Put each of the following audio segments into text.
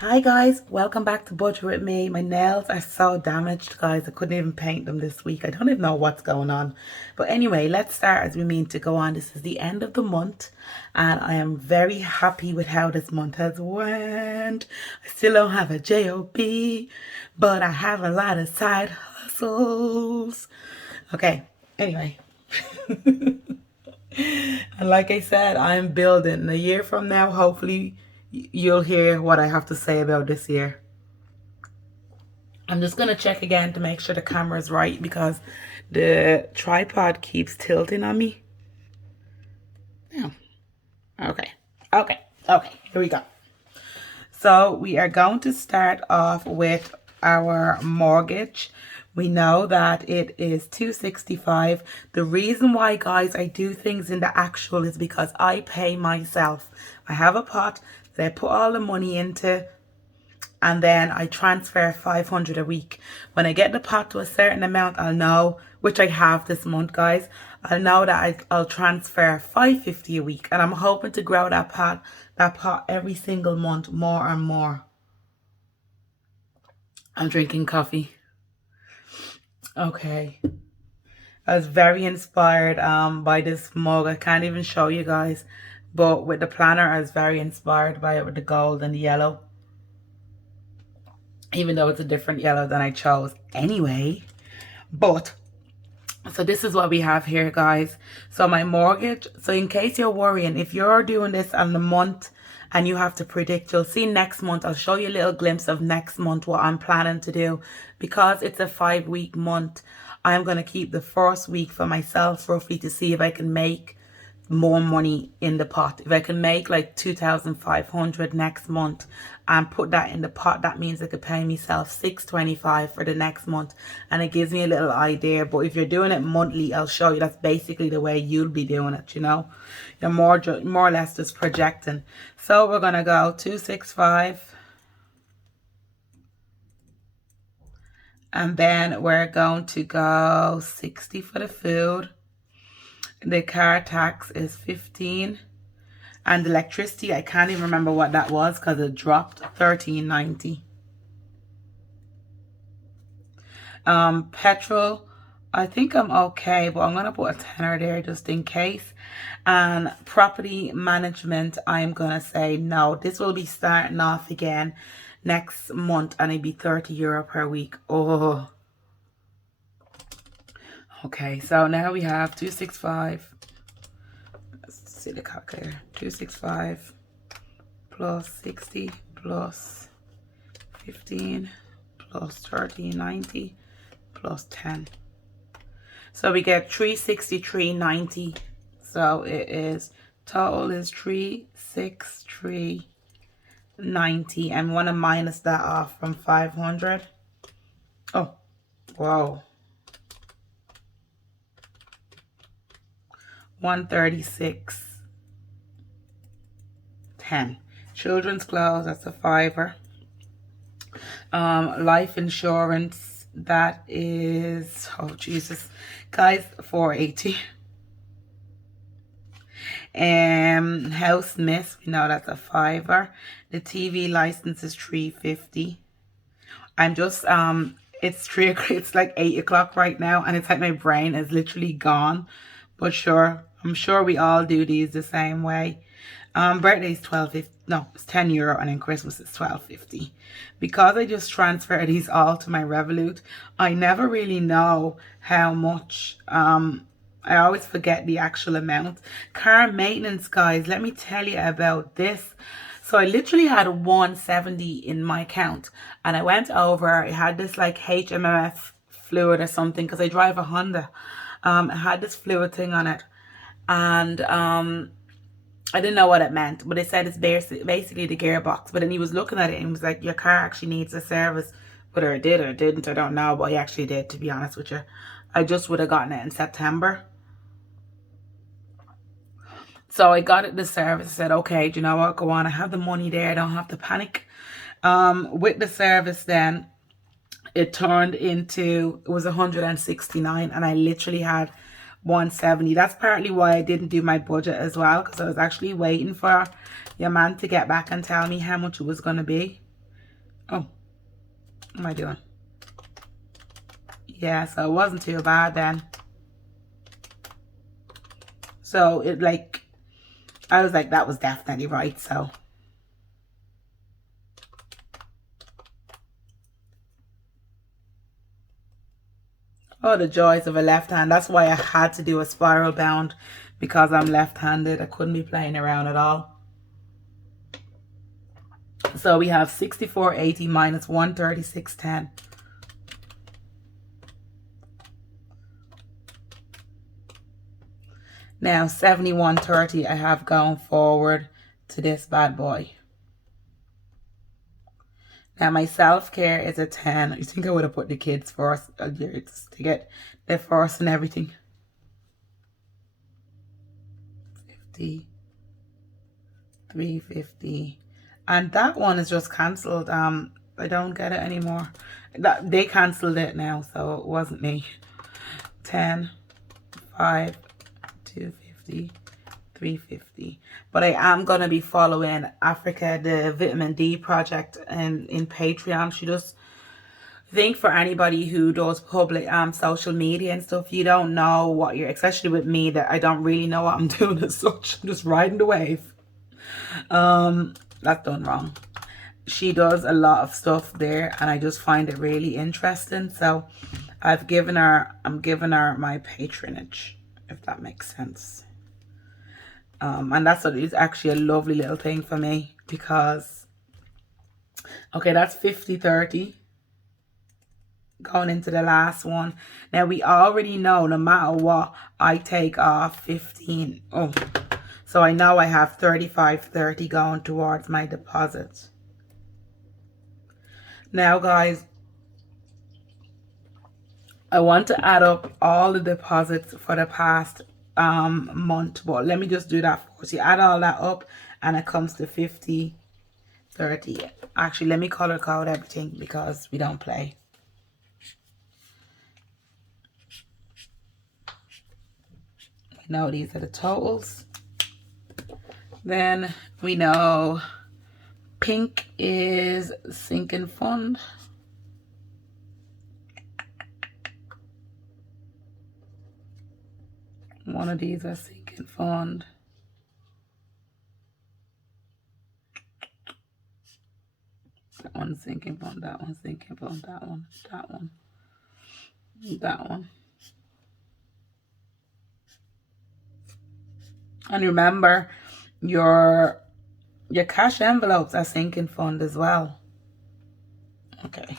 Hi guys, welcome back to Budget with me. My nails are so damaged, guys. I couldn't even paint them this week. I don't even know what's going on. But anyway, let's start as we mean to go on. This is the end of the month and I am very happy with how this month has went. I still don't have a job, but I have a lot of side hustles. Okay, anyway. And like I said, I'm building. A year from now, hopefully you'll hear what I have to say about this year. I'm just going to check again to make sure the camera is right because the tripod keeps tilting on me. Yeah. Okay. Here we go. So we are going to start off with our mortgage. We know that it is $265. The reason why, guys, I do things in the actual is because I pay myself. I have a pot that I put all the money into and then I transfer $500 a week. When I get the pot to a certain amount, I'll know, which I have this month, guys. I'll know that I'll transfer $550 a week, and I'm hoping to grow that pot every single month more and more. I'm drinking coffee. Okay. I was very inspired by this mug. I can't even show you guys, but with the planner, I was very inspired by it with the gold and the yellow. Even though it's a different yellow than I chose anyway. But so this is what we have here, guys. So my mortgage, so in case you're worrying, if you're doing this on the month and you have to predict, you'll see next month. I'll show you a little glimpse of next month, what I'm planning to do. Because it's a 5-week month, I'm going to keep the first week for myself roughly to see if I can make more money in the pot. If I can make like 2,500 next month and put that in the pot, that means I could pay myself $625 for the next month, and it gives me a little idea. But if you're doing it monthly, I'll show you that's basically the way you'll be doing it. You know, you're more or less just projecting. So we're gonna go 265, and then we're going to go 60 for the food. The car tax is 15, and electricity, I can't even remember what that was because it dropped, $13.90. Petrol, I think I'm okay, but I'm gonna put a tenner there just in case. And property management, I'm gonna say no. This will be starting off again next month, and it'd be €30 per week. Oh. Okay, so now we have 265. Let's see the calculator. 265 plus 60 plus 15 plus 13.90 plus 10. So we get 363.90. So it is, total is 363.90. And want to minus that off from 500. Oh, wow. 136.10. Children's clothes, that's a $5. Life insurance, that is, oh Jesus, guys, $4.80. House miss, we know that's a $5. The TV license is $3.50. I'm just it's 3 o'clock, it's like 8 o'clock right now, and it's like my brain is literally gone. But sure, I'm sure we all do these the same way. Birthday is $12.50. No, it's €10, and then Christmas is $12.50. Because I just transfer these all to my Revolut, I never really know how much. I always forget the actual amount. Car maintenance, guys, let me tell you about this. So I literally had 170 in my account, and I went over. I had this like HMMF fluid or something because I drive a Honda. It had this fluid thing on it, and I didn't know what it meant, but it said it's basically the gearbox. But then he was looking at it and he was like, your car actually needs a service. Whether it did or didn't, I don't know, but I actually did, to be honest with you. I just would have gotten it in September. So I got it the service. I said, okay, do you know what, go on, I have the money there, I don't have to panic. With the service then, it turned into, it was 169, and I literally had 170. That's partly why I didn't do my budget as well, because I was actually waiting for your man to get back and tell me how much it was going to be. Oh, what am I doing? Yeah, so it wasn't too bad then. So it like, I was like, that was definitely right, so. Oh, the joys of a left hand. That's why I had to do a spiral bound, because I'm left-handed. I couldn't be playing around at all. So we have 64.80 minus 136.10. Now 71.30 I have going forward to this bad boy. Now my self-care is a 10. I think I would have put the kids first, just to get the first and everything. 50, 350, and that one is just cancelled. I don't get it anymore. They cancelled it now, so it wasn't me. 10, 5, 250, 350. But I am going to be following Africa, the vitamin D project, in Patreon. She does, I think for anybody who does public social media and stuff, you don't know what you're, especially with me, that I don't really know what I'm doing as such. I'm just riding the wave. That's done wrong. She does a lot of stuff there, and I just find it really interesting. So I'm giving her my patronage, if that makes sense. And that's what is actually a lovely little thing for me, because okay, that's 50.30 going into the last one. Now we already know no matter what, I take off 15. Oh, so I know I have 35.30 going towards my deposit. Now guys, I want to add up all the deposits for the past month, but let me just do that first. You add all that up and it comes to 50.30. Actually, let me color code everything because we don't play. We know these are the totals. Then we know pink is sinking fund. One of these are sinking fund. That one's sinking fund, that one's sinking fund, that one, that one, that one. And remember, your cash envelopes are sinking fund as well. Okay.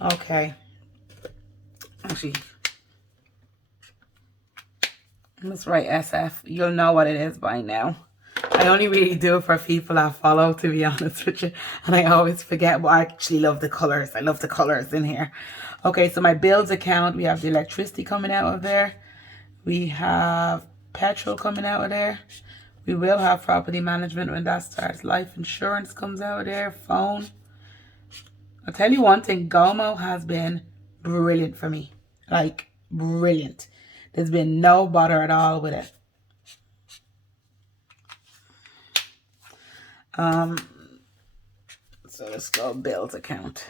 Okay. Actually, let's write SF. You'll know what it is by now. I only really do it for people I follow, to be honest with you. And I always forget, but I actually love the colors. I love the colors in here. Okay, so my bills account, we have the electricity coming out of there. We have petrol coming out of there. We will have property management when that starts. Life insurance comes out of there. Phone. I'll tell you one thing. Gomo has been brilliant for me. Like, brilliant. There's been no bother at all with it. So let's go bills account.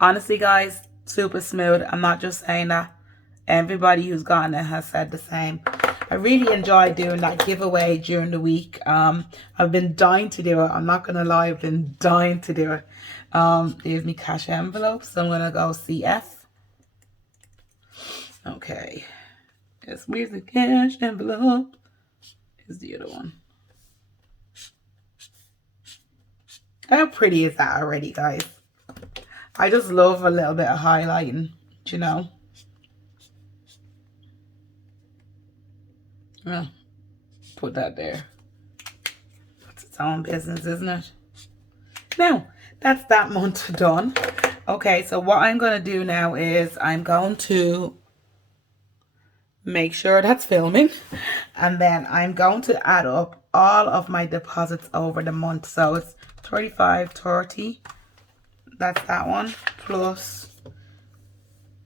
Honestly, guys, super smooth. I'm not just saying that. Everybody who's gotten it has said the same. I really enjoy doing that giveaway during the week. I've been dying to do it. I'm not going to lie. I've been dying to do it. Here's me cash envelope. So I'm going to go CF. Okay. Yes, where's the cash envelope? Here's the other one. How pretty is that already, guys? I just love a little bit of highlighting, you know. Well, put that there. It's its own business, isn't it? Now, that's that month done. Okay, so what I'm going to do now is I'm going to make sure that's filming. And then I'm going to add up all of my deposits over the month. So it's 35.30. That's that one. Plus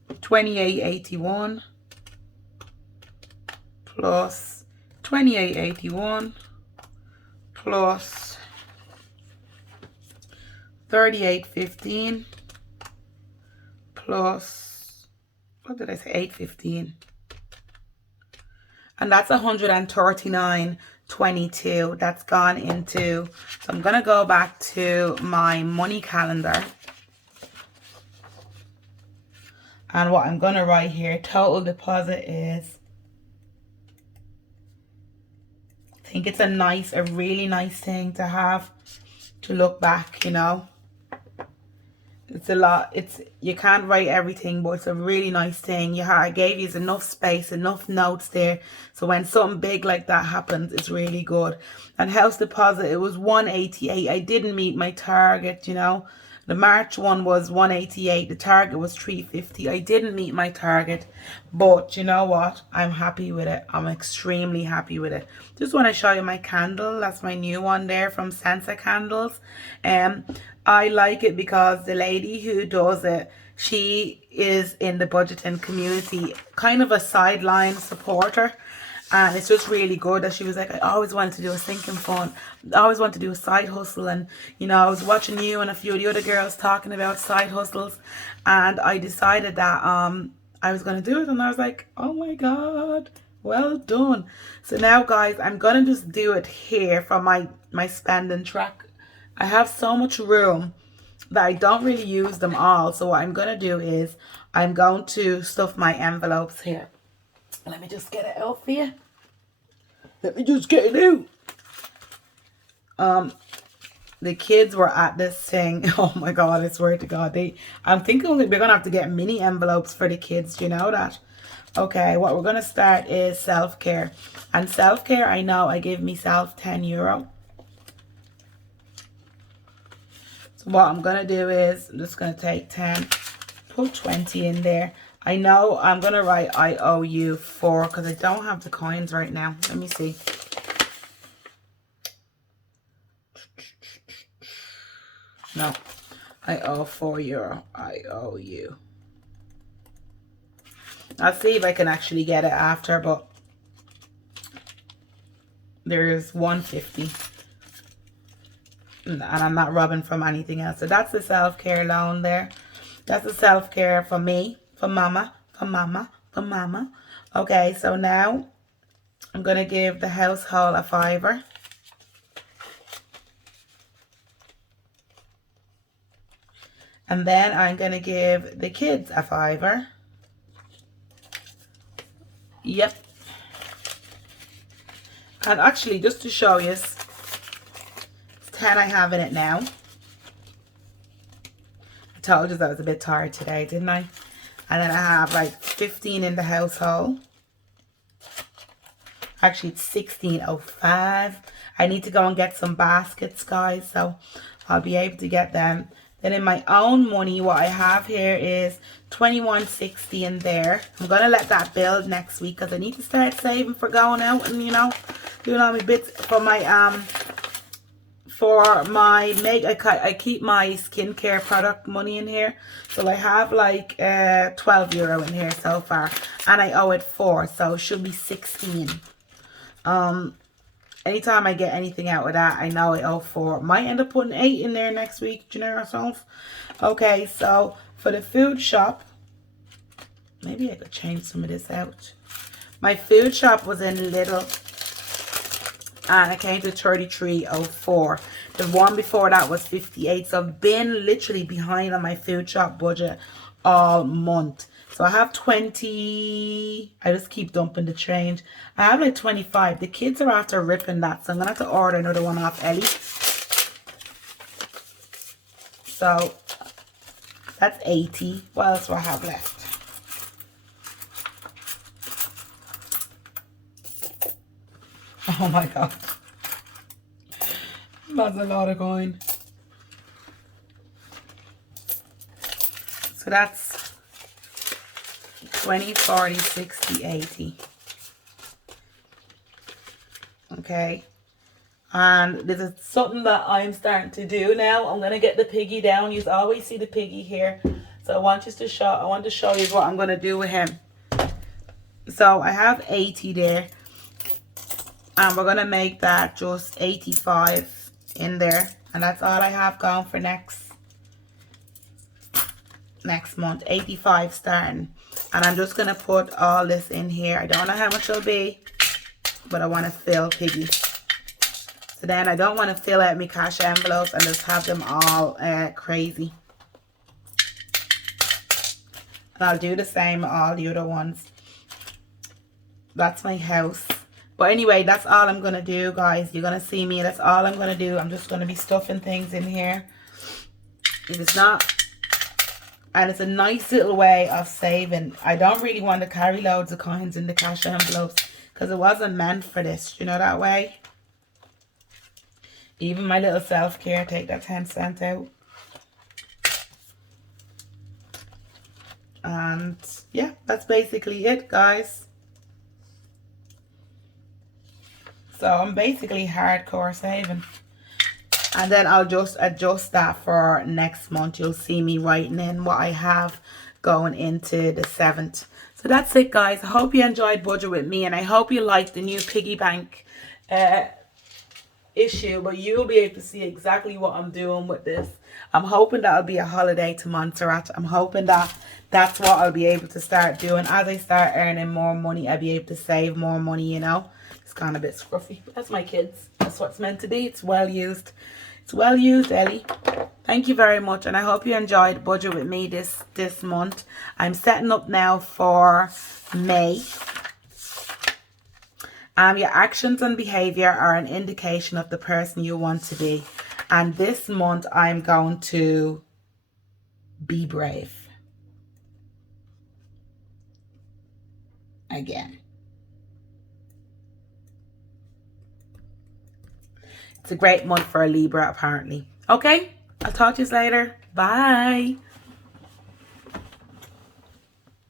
28.81. Plus 28.81 plus 38.15 plus, what did I say, 8.15, and that's 139.22. That's gone into, so I'm gonna go back to my money calendar, and what I'm gonna write here, total deposit is, I think it's a really nice thing to have, to look back, you know. It's a lot. You can't write everything, but it's a really nice thing. I gave you enough space, enough notes there, so when something big like that happens, it's really good. And house deposit, it was 188. I didn't meet my target, you know. The March one was 188. The target was 350. I didn't meet my target, but you know what? I'm happy with it. I'm extremely happy with it. Just want to show you my candle. That's my new one there from Sensa Candles. I like it because the lady who does it, she is in the budgeting community, kind of a sideline supporter. And it's just really good that she was like, I always wanted to do a sinking fund. I always wanted to do a side hustle. And, you know, I was watching you and a few of the other girls talking about side hustles. And I decided that I was going to do it. And I was like, oh my God, well done. So now, guys, I'm going to just do it here for my spending track. I have so much room that I don't really use them all. So what I'm going to do is I'm going to stuff my envelopes here. Let me just get it out for you. Let me just get it out. The kids were at this thing. Oh my God, I swear to God. I'm thinking we're going to have to get mini envelopes for the kids. Do you know that? Okay, what we're going to start is self-care. And self-care, I know I give myself €10. So what I'm going to do is I'm just going to take 10, put 20 in there. I know I'm going to write I owe you 4 because I don't have the coins right now. Let me see. No, I owe €4. I owe you. I'll see if I can actually get it after, but there's 150. And I'm not robbing from anything else. So that's the self-care loan there. That's the self-care for me. For mama, for mama, for mama. Okay, so now I'm going to give the household a $5. And then I'm going to give the kids a $5. Yep. And actually, just to show you, it's 10 I have in it now. I told you that I was a bit tired today, didn't I? And then I have like 15 in the household. Actually, it's 16.05. I need to go and get some baskets, guys. So I'll be able to get them. Then in my own money, what I have here is $21.60 in there. I'm going to let that build next week because I need to start saving for going out and, you know, doing all my bits for my, I keep my skincare product money in here. So I have like €12 in here so far, and I owe it 4, so it should be 16. Anytime I get anything out of that, I know I owe 4. Might end up putting 8 in there next week, do you know yourself? Okay, so for the food shop, maybe I could change some of this out. My food shop was in Lidl, and I came to 33.04. The one before that was 58. So I've been literally behind on my food shop budget all month. So I have 20. I just keep dumping the change. I have like 25. The kids are after ripping that, so I'm gonna have to order another one off Ellie. So that's 80. What else do I have left? Oh my God. That's a lot of coin. So that's 20, 40, 60, 80. Okay. And this is something that I'm starting to do now. I'm going to get the piggy down. You always see the piggy here. So I want to show you what I'm going to do with him. So I have 80 there. And we're going to make that just 85 in there. And that's all I have going for next month. 85 starting. And I'm just going to put all this in here. I don't know how much it'll be, but I want to fill piggies. So then I don't want to fill out my cash envelopes and just have them all crazy. And I'll do the same with all the other ones. That's my house. But anyway, that's all I'm going to do, guys. You're going to see me. That's all I'm going to do. I'm just going to be stuffing things in here. If it's not... And it's a nice little way of saving. I don't really want to carry loads of coins in the cash envelopes because it wasn't meant for this. You know that way? Even my little self-care, take that 10 cent out. And yeah, that's basically it, guys. So I'm basically hardcore saving. And then I'll just adjust that for next month. You'll see me writing in what I have going into the 7th. So that's it, guys. I hope you enjoyed Budget with me. And I hope you liked the new piggy bank issue. But you'll be able to see exactly what I'm doing with this. I'm hoping that'll be a holiday to Montserrat. I'm hoping that that's what I'll be able to start doing. As I start earning more money, I'll be able to save more money, you know. It's kind of a bit scruffy. But that's my kids. That's what it's meant to be. It's well used. It's well used, Ellie. Thank you very much. And I hope you enjoyed Budget with me this month. I'm setting up now for May. Your actions and behavior are an indication of the person you want to be. And this month, I'm going to be brave. Again. It's a great month for a Libra, apparently. Okay, I'll talk to you later. Bye.